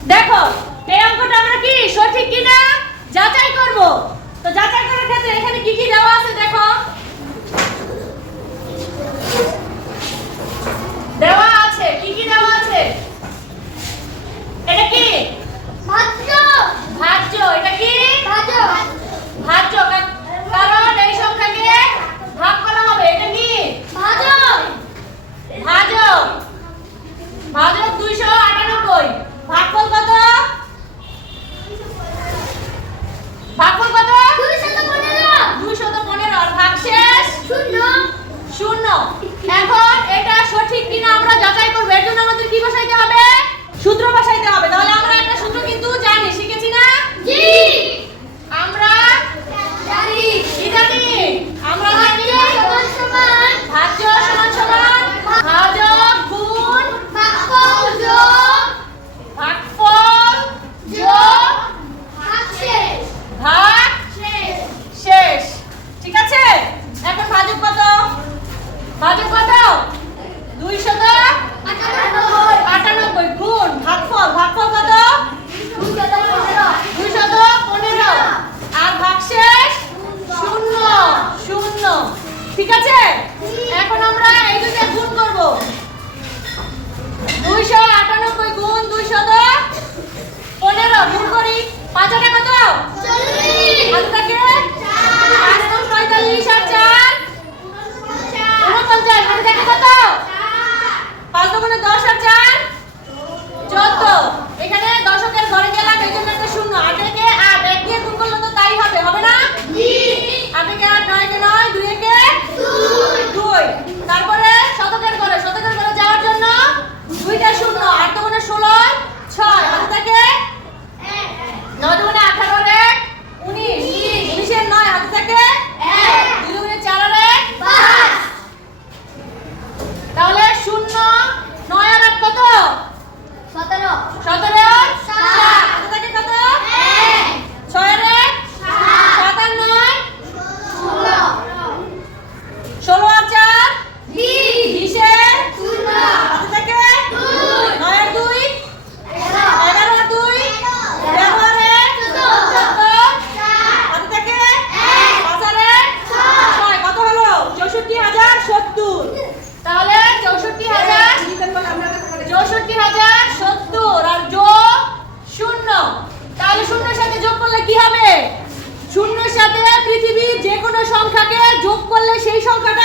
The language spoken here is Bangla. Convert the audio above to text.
দেখো, এই অঙ্কটা আমরা কি, সঠিক কিনা? যাচাই করব। তো যাচাই করার ক্ষেত্রে এখানে কি কি দেওয়া দুইটা শূন্য আর তো কোনো ষোলোয় চৌষট্টি হাজার সত্তর আর যোগ শূন্য। তাহলে শূন্যের সাথে যোগ করলে কি হবে? শূন্যের সাথে পৃথিবীর যে কোনো সংখ্যাকে যোগ করলে সেই সংখ্যাটা